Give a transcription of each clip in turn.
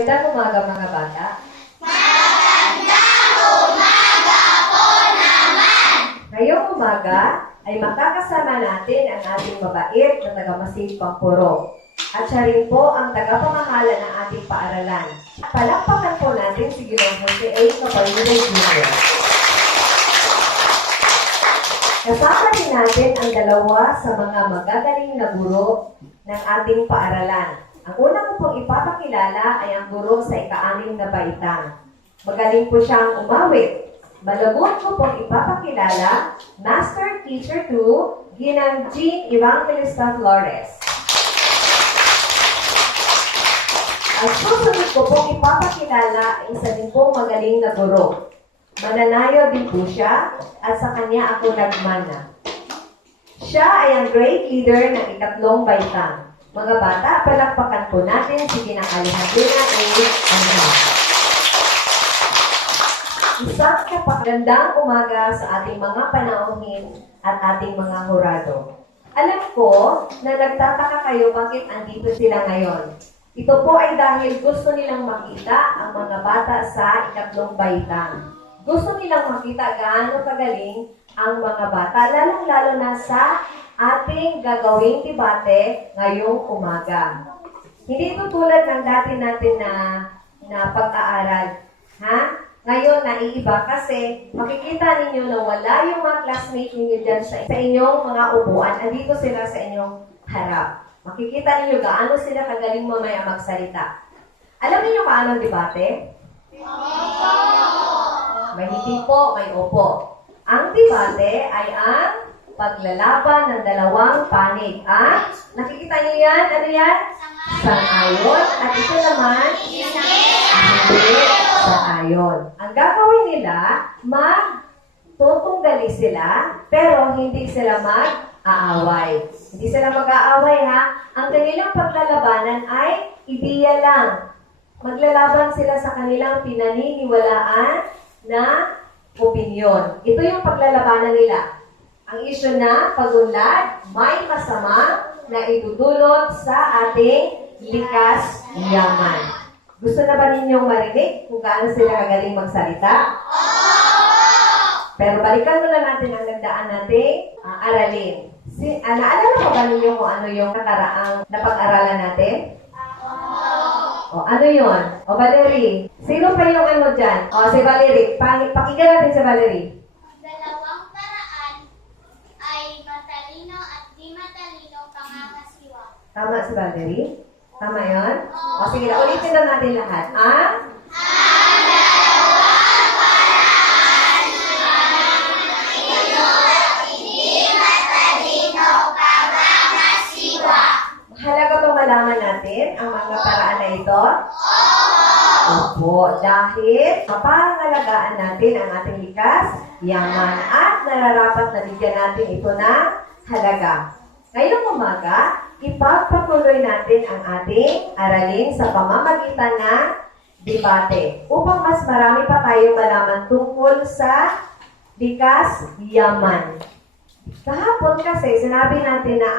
Magandang umaga mga bata. Magandang umaga po naman! Ngayong umaga ay makakasama natin ang ating mabait na tagamasid Pampuro. At siya rin po ang tagapamahala ng ating paaralan. Palakpakan po natin si Ginoong Jose A. Caballeros Jr. Kasama din natin ang dalawa sa mga magagaling na guro ng ating paaralan. Ang una ko pong ipapakilala ay ang guro sa ika-6 na baitang. Magaling po siyang umawit. Malabot ko pong ipapakilala, Master Teacher 2, Ginang Jean Evangelista Flores. At susunod ko pong ipapakilala ay isa din pong magaling na guro. Mananayo din po siya at sa kanya ako nagmana. Siya ay ang grade leader ng ika-3 baitang. Mga bata, palakpakan po natin si Ginang Alejandrina A. Anha. Isang kapagandang umaga sa ating mga panauhin at ating mga hurado. Alam ko na nagtataka kayo bakit andito sila ngayon. Ito po ay dahil gusto nilang makita ang mga bata sa ika-3 baitang. Gusto nilang makita gaano kagaling ang mga bata, lalong-lalo na sa ating gagawing debate ngayong umaga. Hindi ito tulad ng dati natin na pag-aaral. Ha? Ngayon, naiiba kasi makikita ninyo na wala yung mga classmate ninyo dyan sa inyong mga upuan. Andito sila sa inyong harap. Makikita ninyo gaano sila kagaling mamaya magsalita. Alam niyo paano ang debate? May hindi po, may opo. Ang debate ay ang paglalaban ng dalawang panig. Nakikita niyo yan? Ano yan? Sang-ayon. At ito naman, hindi sang-ayon. Ang gagawin nila, magtutunggali sila, pero hindi sila mag-aaway. Hindi sila mag-aaway, ha? Ang kanilang paglalabanan ay ideya lang. Maglalaban sila sa kanilang pinaniniwalaan na opinyon. Ito yung paglalabanan nila. Ang issue na pagunlad, may masama na idudulot sa ating likas yaman. Gusto na ba ninyong marinig kung gaano sila kagaling magsalita? Pero balikan muna natin ang nagdaan nating aralin. Naalala ko ba ninyo kung ano yung nakaraang napag-aralan natin? O, ano yun? O, Valerie. Sino pa yung ano dyan? O, si Valerie. Pakinggan natin si Valerie. Dalawang paraan ay matalino at di matalino pangangasiwa. Tama si Valerie? Tama yun? O, sige na. Ulitin na natin lahat. Ang dalawang paraan ay di matalino pangangasiwa. mahalaga bang malaman natin ang mga paraan na ito? Opo, dahil mapangalagaan natin ang ating likas, yaman, at nararapat na bigyan natin ito ng halaga. Ngayong umaga, ipagpatuloy natin ang ating aralin sa pamamagitan ng debate upang mas marami pa tayong malaman tungkol sa likas, yaman. Kahapon kasi, sinabi natin na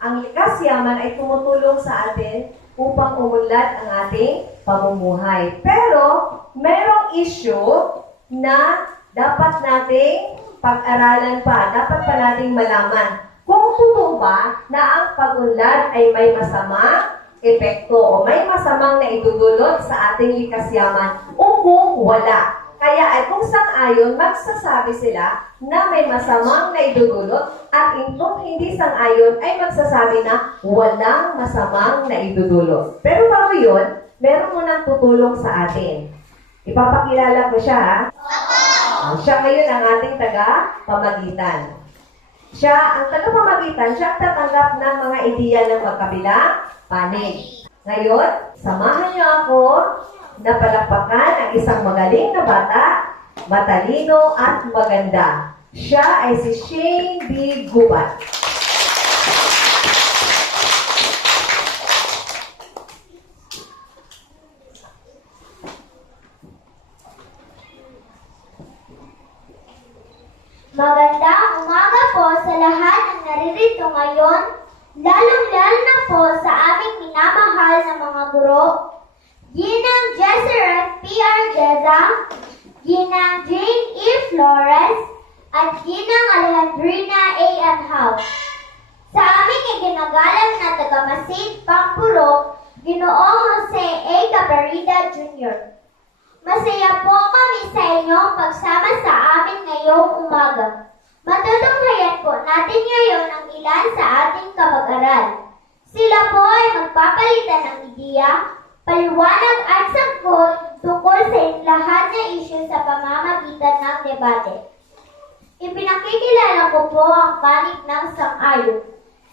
ang likas yaman ay tumutulong sa atin upang umunlad ang ating pamumuhay. Pero, merong issue na dapat nating pag-aralan pa, dapat pa nating malaman. Kung totoo ba na ang pag-unlad ay may masamang epekto o may masamang na idudulot sa ating likas yaman o kung wala. Kaya ay kung sang-ayon, magsasabi sila na may masamang na idudulot at kung hindi sang-ayon ay magsasabi na walang masamang na idudulot. Pero bago yun, meron munang tutulong sa atin. Ipapakilala ko siya, ha? Siya ngayon ang ating taga-pamagitan. Ang taga-pamagitan, siya ang tatanggap ng mga ideya ng magkabilang panig. Ngayon, samahan niyo ako na palakpakan ang isang magaling na bata, matalino at maganda. Siya ay si Shane B. Gubat. Magandang umaga po sa lahat ng naririto ngayon, lalong-lalo na po sa aming minamahal na mga guro. Ginang Jesseret P. Arjeza, Ginang Jane E. Flores, at Ginang Alejandrina A. Anhao. Sa aming iginagalang na taga-Masid, Pampuro, Ginoong Jose A. Cabarida Jr. Masaya po kami sa inyong pagsama sa amin ngayong umaga. Matutunghayan po natin ngayon ang ilan sa ating kamag-aral. Sila po ay magpapalitan ng ideya, paliwanag at sagot tungkol sa lahat na isyu sa pamamagitan ng debate. Ipinakikilala ko po ang panig ng sang-ayon.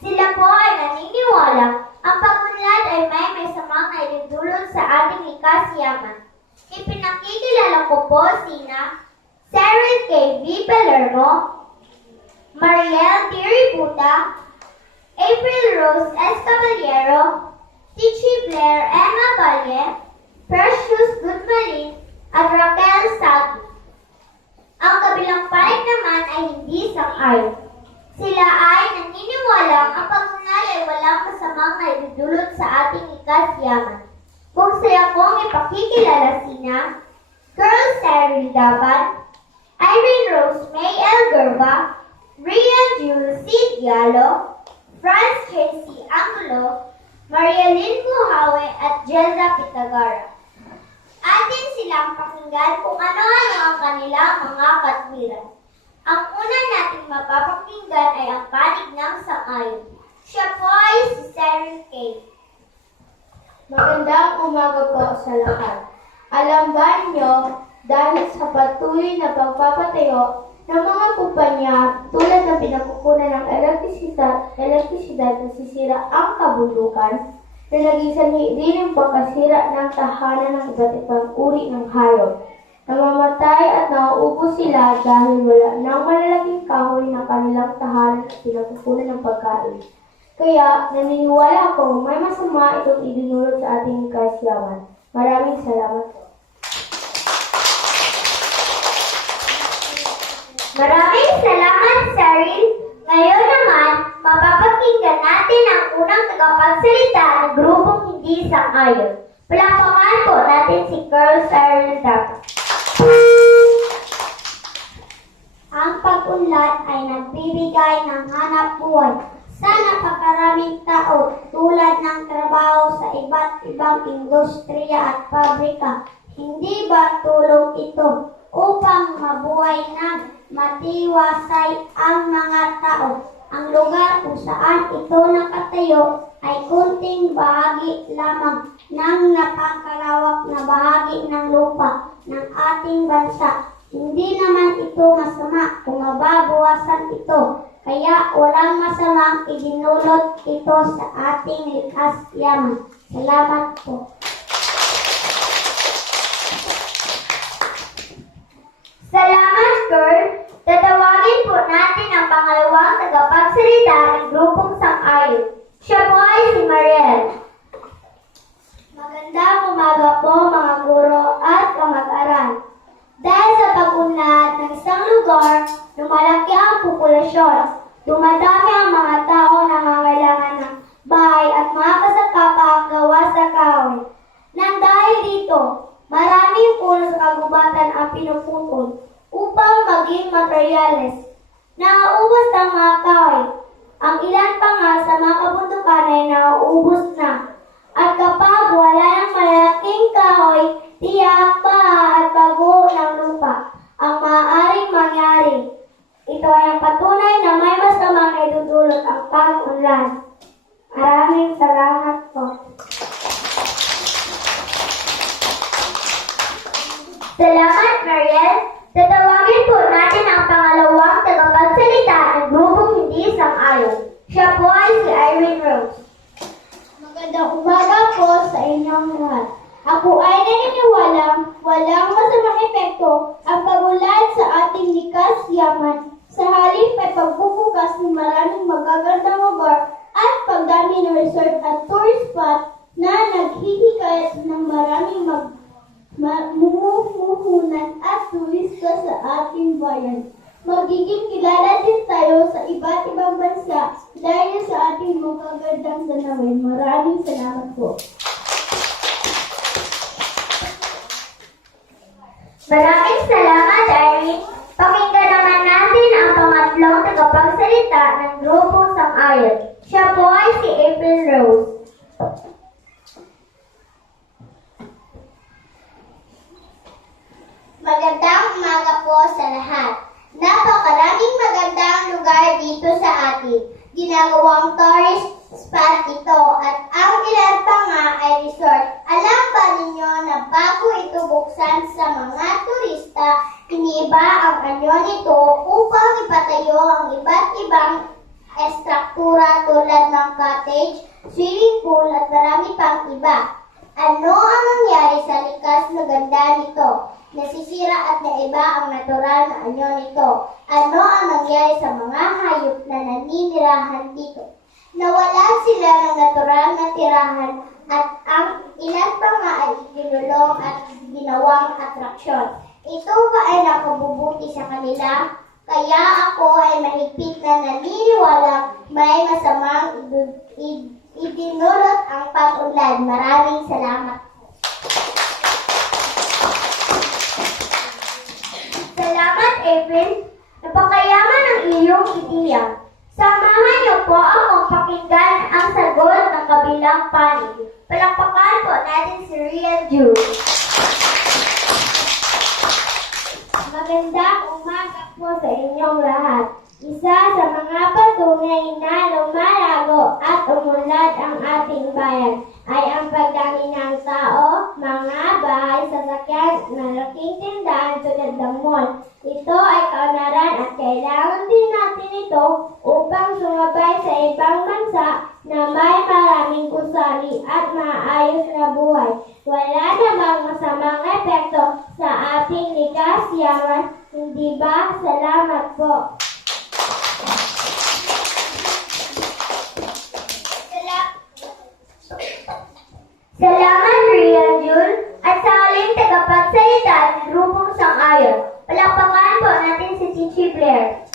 Sila po ay naniniwala ang pag-unlad ay may samang naidudulot sa ating likas yaman. Ipinakikilala ko po sina Cheryl K. V. Palermo, Mariel D. Ributa, April Rose S. Caballero, Tichi Blair Emma Valle, Precious Goodmarin, at Raquel Salvi. Ang kabilang panig naman ay hindi sang-ayon. Sila ay naniniwala ang pag-unlad ay walang masamang naidudulot sa ating likas yaman. Kung saya pong ipakikilala sina Girl Sarah Daban, Irene Rose May L. Gerva, Rian Jules C. Diallo, Franz J.C. Angulo, Maria Lynn Buhawe at Jelda Pitagara. Atin silang pakinggan kung ano-ano ang kanilang mga katwiran. Ang una nating mapapakinggan ay ang panig ng sang-ayon. Siya po ay si Cheryl K. Magandang umaga po sa lahat. Alam ba niyo, dahil sa patuloy na pagpapatayo ng mga kumpanya tulad ng pinagkukunan ng elektrisidad nasisira ang kabundukan na naging sanhi din ang pagkasira ng tahanan ng iba't ibang uri ng hayop. Namamatay at nauubos sila dahil wala ng malalaking kahoy na kanilang tahanan at pinagkukunan ng pagkain. Kaya, naniniwala ako may masama itong idinulot sa ating kasyaman. Maraming salamat po. Maraming salamat, Cheryl. Ngayon naman, mapapakinggan natin ang unang tagapagsalita ng grupong hindi sang-ayon. Palakpakan po natin si Girl Cheryl Daban. Ang pag-unlad ay nagbibigay ng hanap buhay sa napakaraming tao tulad ng trabaho sa iba't ibang industriya at pabrika. Hindi ba tulong ito upang mabuhay ng matiwasay ang mga tao? Ang lugar kung saan ito nakatayo ay kunting bahagi lamang ng napakalawak na bahagi ng lupa ng ating bansa. Hindi naman ito masama kung mababawasan ito. Kaya walang masamang idinulot ito sa ating likas yaman. Salamat po. Salamat, Girl. Tatawagin po natin ang pangalawang tagapagsalita ng grupong sang-ayon. Siya po ay si Mariel. Magandang umaga po mga guro at kamag-aral. Dahil sa pag-unlad ng isang lugar, lumalaki ang populasyon. Dumadami ang mga tao na nangangailangan ng bahay at mga kasakapang gawa sa kahoy. Nang dahil dito, maraming puno sa kagubatan ang pinuputol upang maging materyales. Nauubos ang mga kahoy. Ang ilan pa nga sa mga kabundukan ay nauubos na. At kapag wala ng malaking kahoy, tiyak, baha at pagbuo ng lupa ang maaaring mangyari. Ito ay ang patunay na may masamang naidudulot ang pag-unlad. Maraming salamat po. Salamat, Mariel. Tatawagin po natin ang pangalawang tagapagsalita ng grupong hindi sang-ayon. Siya po ay si Irene Rose. Magandang umaga po sa inyong lahat. Ako ay naniniwalang walang masamang epekto ang pag-unlad sa ating likas yaman. Sa halip ay pagbubukas ng maraming magagandang lugar at pagdami ng resort at tourist spot na naghihikayat ng maraming mumuhunan at turista sa ating bayan. Magiging kilala din tayo sa iba't ibang bansa dahil sa ating magagandang tanawin. Maraming salamat po. Maraming salamat, Irene. Pakinggan naman natin ang pangatlong tagapagsalita ng grupong sang-ayon. Siya po ay si April Rose. Magandang umaga po sa lahat. Napakaraming magandang lugar dito sa atin. Ginagawang tourist spot ito at ang ilan pa nga ay resort. Alam ba ninyo na bago ito buksan sa mga turista, iniba ang anyo nito upang ipatayo ang iba't ibang estruktura tulad ng cottage, swimming pool at marami pang iba. Ano ang nangyari sa likas na ganda nito? Nasisira at naiba ang natural na anyo nito. Ano ang nangyari sa mga hayop na naninirahan dito? Nawala sila ng natural na tirahan at ang ilan pa nga ay ikinulong at ginawang atraksyon. Ito ba ay nakabubuti sa kanila? Kaya ako ay mahigpit na naniniwala may masamang idinulot ang pag-unlad. Maraming salamat. Salamat, April. Napakayaman ang iyong ideya. Samahan niyo po akong pakinggan ang sagot ng kabilang panig. Palakpakan po natin si Real Jude. Magandang umaga po sa inyong lahat. Isa sa mga patunay na lumalago at umunlad ang ating bayan ay ang pagdami ng tao, mga bahay, sasakyan, malaking tindahan tulad ng mall. Ito ay kaunlaran at kailangan din natin ito upang sumabay sa ibang bansa na may maraming gusali at maayos na buhay. Wala namang masamang epekto sa ating likas yaman, hindi ba? Salamat po. Salamat, Real Jude. At sa aling tagapagsalita ng grupong sang-ayon. Palakpakan po natin si Chichi Blair.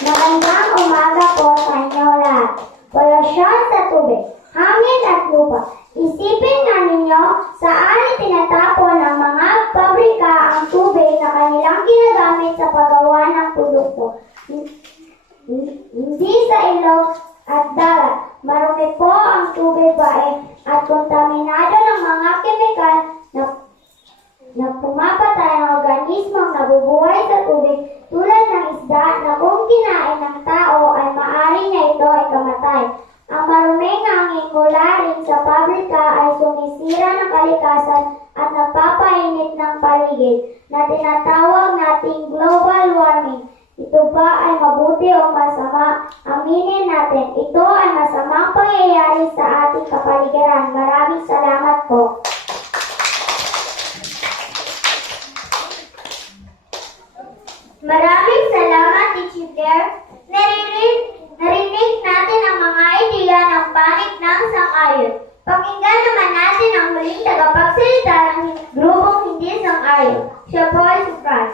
Magandang umaga po sa inyo lahat. Polusyon sa tubig, hangin at lupa. Isipin nga ninyo saan itinatapon ng mga pabrika ang tubig na kanilang ginagamit sa paggawa ng produkto. Hindi sa ilog at dagat. Marumi po ang tubig bae at kontaminado ng mga kemikal na pumapatay ang organismong nabubuhay sa tubig tulad ng isda na kung kinain ng tao ay maaari niya ito ay kamatay. Ang maruming hangin mula rin sa pabrika ay sumisira ng kalikasan at nagpapainit ng paligid na tinatawag nating global warming. Ito ba ay mabuti o masama? Aminin natin, ito ay masamang pangyayari sa ating kapaligiran. Maraming salamat po. Maraming salamat, Chichi Blair. Narinig natin ang mga ideya ng panig ng sang-ayon. Pakinggan naman natin ang muling tagapagsalita ng grupong hindi sang-ayon. Siya po ay si Franz.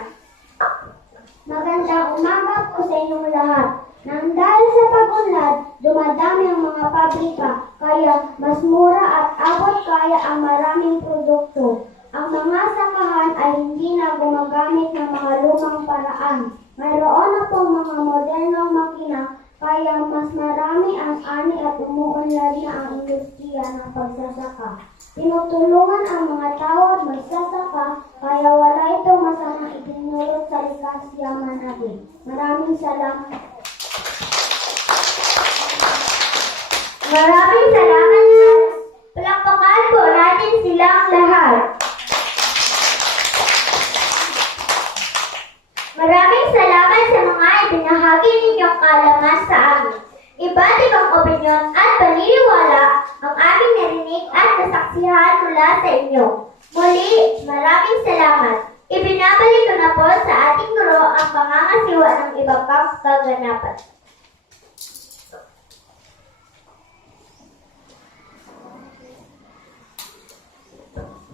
Magandang umaga po sa inyong lahat. Nang dahil sa pag-unlad, dumadami ang mga pabrika, kaya mas mura at abot kaya ang maraming produkto. Ang mga sakahan ay hindi na gumagamit ng mga lumang paraan. Mayroon na pong mga modernong makina, kaya mas marami ang ani at umuunlad na ang industriya ng pagsasaka. Tinutulungan ang mga tao at magsasaka, kaya wala itong masamang idinulot sa likas yaman natin. Maraming salamat. Maraming salamat, Franz. Palakpakan po natin silang lahat. Maraming salamat sa mga ibinahagi ninyong kaalaman sa amin. Iba't ibang opinyon at paniniwala ang aming narinig at nasaksihan mula sa inyo. Muli, maraming salamat. Ibinabalik ko na po sa ating guro ang pangangasiwa ng iba pang kaganapan.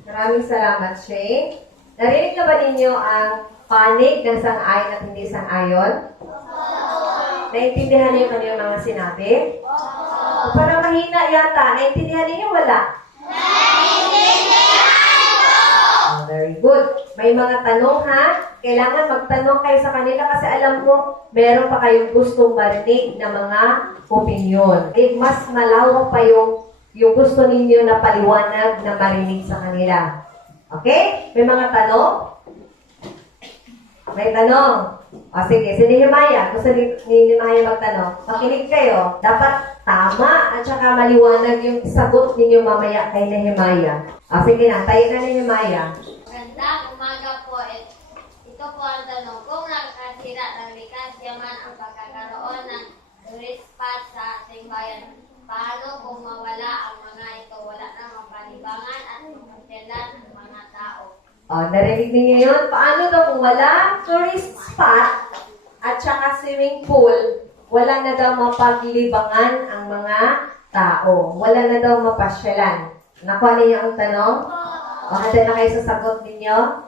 Maraming salamat, Shay. Narinig na ba ninyo ang panig ng sang-ayon at hindi sang-ayon? Naintindihan niyo yung mga sinabi? Parang mahina yata. Naintindihan niyo wala? Naintindihan po! may mga tanong ha. Kailangan magtanong kayo sa kanila kasi alam mo, meron pa kayong gustong marinig na mga opinion. Mas malawak pa yung gusto ninyo na paliwanag na marinig sa kanila. Okay? May mga tanong? May tanong? O sige, si Nehemiah. Gusto ni Nehemiah magtanong. Makinig kayo. Dapat tama at saka maliwanag yung sagot ninyo mamaya kay Nehemiah. O sige na, tayo na Nehemiah. Magandang umaga po. Ito po ang tanong. Kung nakakasira ng likas yaman ang pagkakaroon ng tourist spot sa ating bayan, paano kung mawala ang mga ito? Wala na mapanibangan at mapagdalan ng mga tao. O, narinig niyo yun? Paano daw kung wala tourist spot at saka swimming pool, wala na daw mapaglibangan ang mga tao. Wala na daw mapasyalan. Nakuha niyo ang tanong? O, handa na kayo sa sagot ninyo?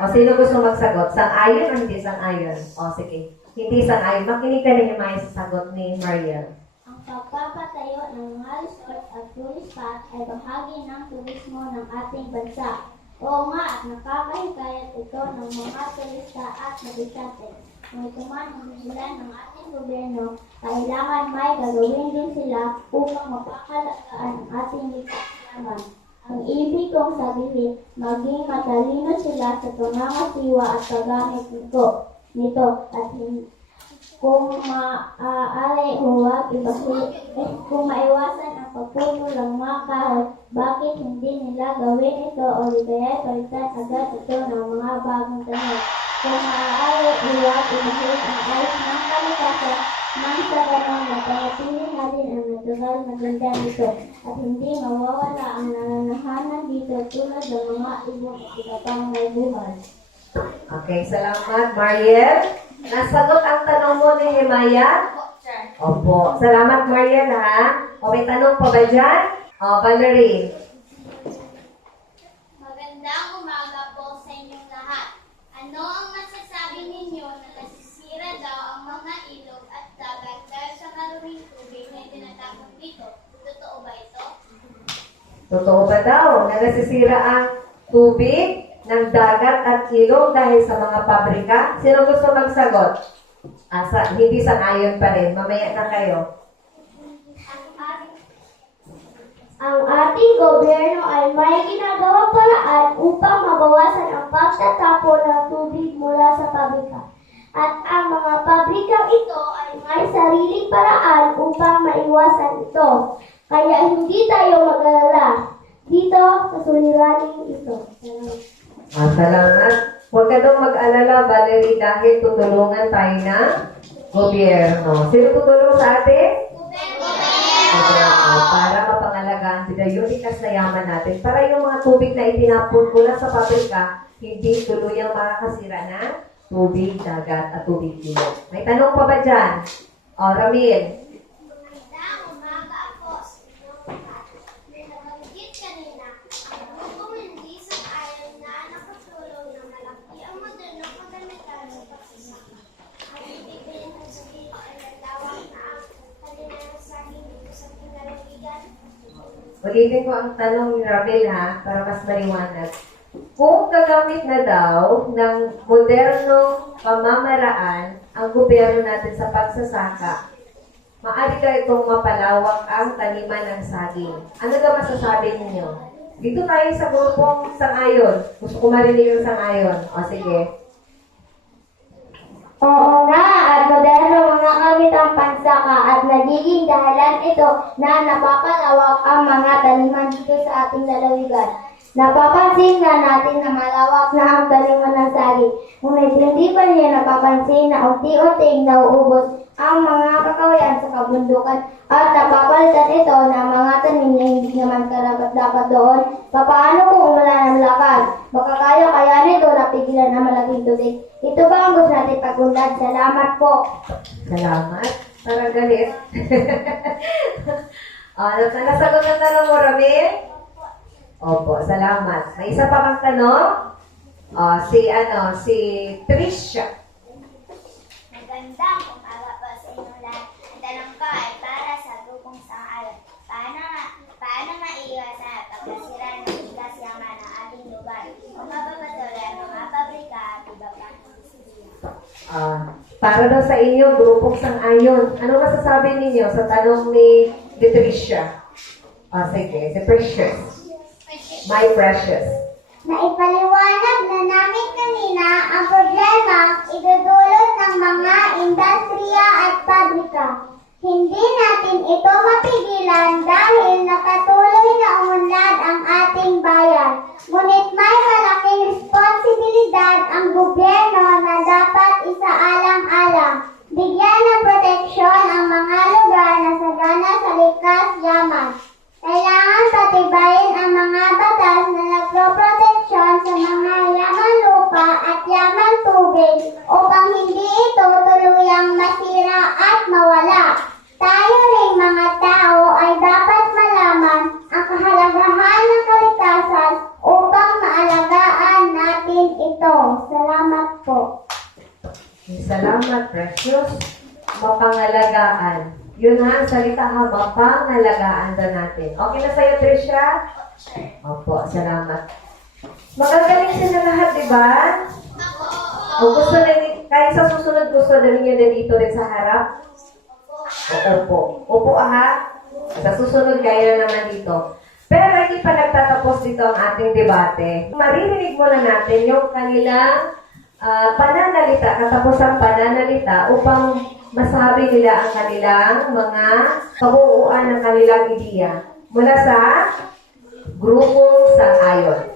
O, sino gusto magsagot? Sang-ayon o hindi sang-ayon? O, sige. Hindi sang-ayon. Makinig ka na yung sa sagot ni Mariel. Ang pagpapatayo ng mga resort at tourist spot ay bahagi ng turismo ng ating bansa. Oo nga at nakakahikayat ito ng mga turista at nabisante. Ngunit man ang hinihilan ng ating gobyerno, kailangan may gagawin din sila upang mapakalagaan ang ating likas. Ang ibig kong sabihin, maging matalino sila sa pangangasiwa at paggamit nito at kung maaari huwag kung maiwasan ang pagpuno ng mga kahoy, bakit hindi nila gawin ito o kaya palitan agad ito ng mga bagong tanim? Kung maaari huwag ibahid ang ayos ng kalikasan nang sa ganun napanatili natin ang natural na ganda nito at hindi mawawala ang nananahanan dito tulad ng mga ibong at iba pang may buhay. Okay, salamat, Mariel. Nasagot ang tanong mo ni Nehemiah? Opo. Salamat, Mariel, ha? O, may tanong pa ba dyan? O, Valerie. Magandang umaga po sa inyong lahat. Ano ang masasabi ninyo na nasisira daw ang mga ilog at dagat dahil sa karuming tubig na tinatapon dito? Totoo ba ito? Totoo ba daw na nasisira ang tubig ng dagat at ilog dahil sa mga pabrika? Sino gusto magsagot? Hindi sang-ayon pa rin. Mamaya na kayo. Ang ating gobyerno ay may ginagawang paraan upang mabawasan ang pagtatapon ng tubig mula sa pabrika. At ang mga pabrikang ito ay may sariling paraan upang maiwasan ito. Kaya hindi tayo mag-alala dito sa suliraning ito. Salamat. Huwag ka daw mag-alala, Valerie, dahil tutulungan tayo ng gobyerno. Sino tutulong sa atin? Gobyerno. Para mapangalagaan sila yung likas na yaman natin. Para yung mga tubig na itinapon mula sa pabrika, hindi tuluyang makakasira ng tubig, dagat, at tubig ilog. May tanong pa ba dyan? O, Ramil. Magandang umaga po sa inyong lahat. May nabanggit kanina, ang grupong hindi sang-ayon na nakatulong na malaki ang modernong kagamitan ng pagsasaka. Ang ibig sabihin ay nagtawag na ang kanilang saging dito sa pinalaligan. Ulitin ko ang tanong ni Ramil, ha, para mas maliwanag. Kung gagamit na daw ng modernong pamamaraan ang gobyerno natin sa pagsasaka, maaari ka itong mapalawak ang taniman ng saging. Ano daw masasabi ninyo? Dito tayo sa grupong sang-ayon. Gusto ko marinig yung sang-ayon. O, sige. Oo nga, at moderno mga gamit ang pansaka at nagiging dahilan ito na napapalawak ang mga taniman dito sa ating lalawigan. Napapansin nga natin na malawak na ang taniman ng saging, ngunit hindi pa niya napapansin na unti-unting nauubos ang mga kakawayan sa kabundukan at napapalitan ito ng mga tanim na hindi naman karapat-dapat doon. Paano kung wala ng lakas? Baka kaya nito napigilan ang malaking tubig. Ito ba ang gusto natin pagpuntan? Salamat po. Salamat. Parang galit. Nasagot ang tanong mo, Ramil? Opo, salamat. May isa pa bang tanong? Si Trisha. Magandang umaga po sa inyong lahat. Ang tanong ko ay para sa grupong sang-ayon. Paano maiwasan at pagkasira ng likas yaman ng ating lugar? Kung mapapatuloy ang mga Para daw sa inyo, grupong sang-ayon. Ano masasabi ninyo sa tanong ni Patricia? Sige, si Precious. My Precious. Naipaliwanag na namin kanina ang problema idudulot ng mga industriya at pabrika. Hindi natin ito mapigilan dahil nakatuloy na umunlad ang ating bayan. Ngunit may malaking responsibilidad ang gobyerno na dapat isaalang-alang. Bigyan ng proteksyon ang mga lugar na sagana sa likas yaman. Kailangan patibayin ang mga batas na nagproproteksyon sa mga yaman lupa at yaman tubig upang hindi ito tuluyang masira at mawala. Tayo ring mga tao ay dapat malaman ang kahalagahan ng kalikasan upang maalagaan natin ito. Salamat po. Salamat, Precious. Mapangalagaan. Yun ha, ang salita ha, mapangalagaan daw natin. Okay na sa'yo, Tricia? Opo, salamat. Magagaling sila lahat, di ba? O gusto na, kahit sa susunod gusto na ninyo din dito rin sa harap? Opo. Opo ha? Sa susunod kayo na naman dito. Pero hindi pa nagtatapos dito ang ating debate. Maririnig muna natin yung kanilang pananalita, katapusang pananalita upang masabi nila ang kanilang mga kabuuan ng kanilang ideya mula sa grupong sang-ayon.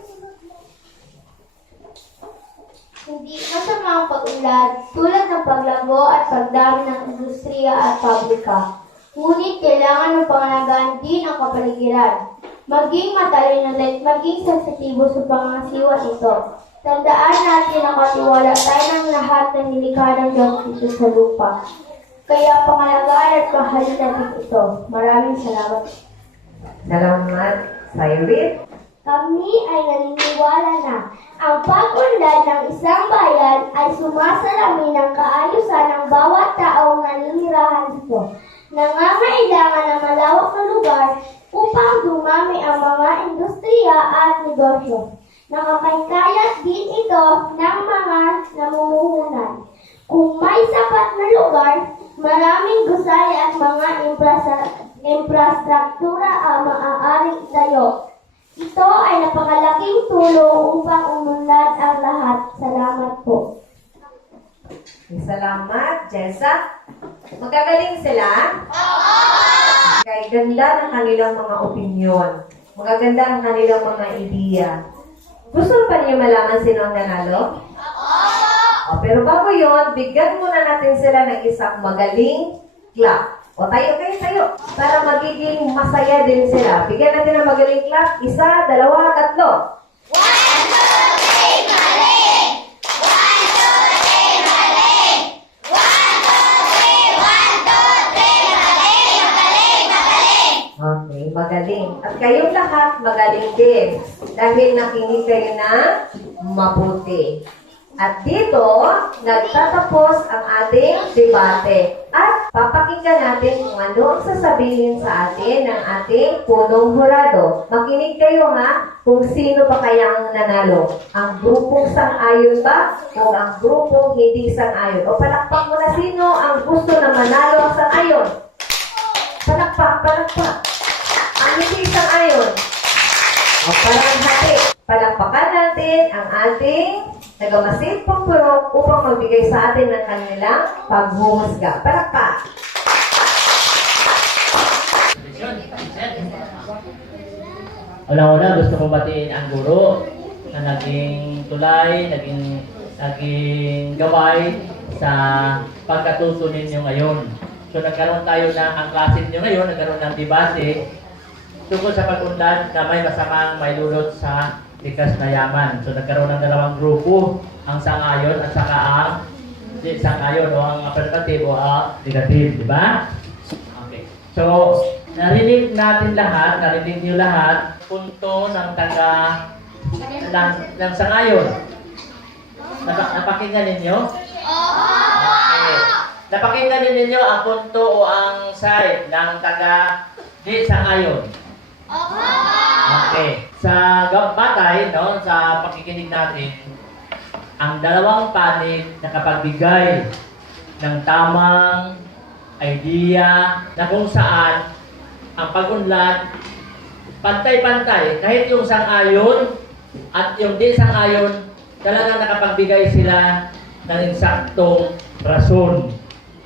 Hindi masama ang pag-unlad tulad ng paglago at pagdami ng industriya at pabrika. Ngunit kailangan ng pangalagaan din ang kapaligiran. Maging matalino at maging sensitibo sa pangasiwa nito. Tandaan natin na katiwala tayo ng lahat ng nilikha ng Diyos dito sa lupa. Kaya pangalagaan at mahalin natin ito. Maraming salamat. Salamat, Cyril. Kami ay naniniwala na ang pag-unlad ng isang bayan ay sumasalamin ng kaayusan ng bawat taong naninirahan dito. Nangangailangan ng malawak na lugar upang dumami ang mga industriya at negosyo. Nakakaikayat din ito ng mga namumuhunan. Kung may sapat na lugar, maraming gusali at mga infrastruktura ang maaaring itayo. Ito ay napakalaking tulong upang umunlad ang lahat. Salamat po. Salamat, Jessa. Magagaling sila? Oo! Kaya ganda ng kanilang mga opinyon. Magaganda ang kanilang mga ideya. Gusto pa niyo malaman sino ang nanalo? Oo! Pero bago yon, bigyan muna natin sila ng isang magaling clap. O tayo kayo tayo. Para magiging masaya din sila. Bigyan natin ng magaling clap. 1, 2, 3. Okay, magaling. At kayong lahat magaling din. Dahil nakinig kayo na mabuti. At dito, nagtatapos ang ating debate. At papakinggan natin kung ano ang sasabihin sa atin ng ating punong hurado. Makinig kayo ha, kung sino pa kaya ang nanalo. Ang grupong sang-ayon ba o ang grupong hindi sang-ayon? O palakpak mo na sino ang gusto na manalo ang sang-ayon? Palakpak, palakpak. Ang hindi sang-ayon. O parang hati. Palakpakan natin ang ating tagamasid pagpurok upang magbigay sa atin ng kanilang paghuhusga. Palakpak! Una-una, gusto ko batiin ang guro na naging tulay, naging gabay sa pagkatuto ninyo ngayon. So nagkaroon tayo ang klase ninyo ngayon, nagkaroon ng debate tungkol sa pag-unlad na may masamang may lulot sa likas na yaman. So nagkaroon ng dalawang grupo, ang sang-ayon at saka ang sang-ayon o ang affirmative o ang negative, di ba? Okay. So, narinig natin lahat, narinig niyo lahat, punto ng ng sang-ayon. Napakinggan ninyo? Okay. Napakinggan ninyo ang punto o ang side ng di sang-ayon. Okay. Sa batay, no, sa pakikinig natin, ang dalawang panig nakapagbigay ng tamang idea na kung saan ang pag-unlad pantay-pantay. Kahit yung sang-ayon at yung di sang-ayon, talagang nakapagbigay sila ng insaktong rason.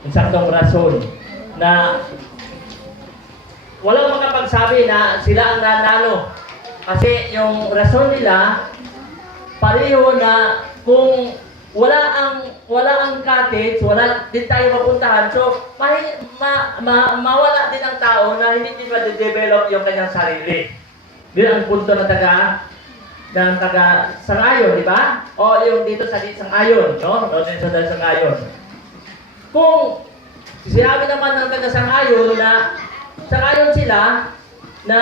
Insaktong rason na walang makapagsabi na sila ang nanalo. Kasi yung rason nila, pareho na kung wala ang cottage, wala din tayo mapuntahan. So, mawala din ang tao na hindi din ma-develop yung kanyang sarili. Yun ang punto ng taga sangayon, di ba? O yung dito sa sangayon, no? O dito sa sangayon. Kung sinabi naman ng taga sangayon na sangayon sila na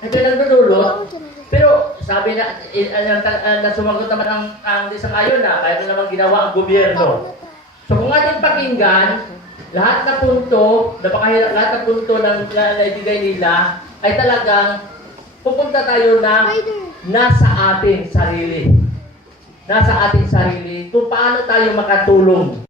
ito nagdudulot, pero sabi na, sumagot naman ang isang ayon na, kaya naman ginawa ang gobyerno. So kung ating pakinggan, lahat na punto, napakahirap, lahat na punto ng naibigay nila, ay talagang pupunta tayo na nasa ating sarili. Nasa ating sarili, kung paano tayo makatulong.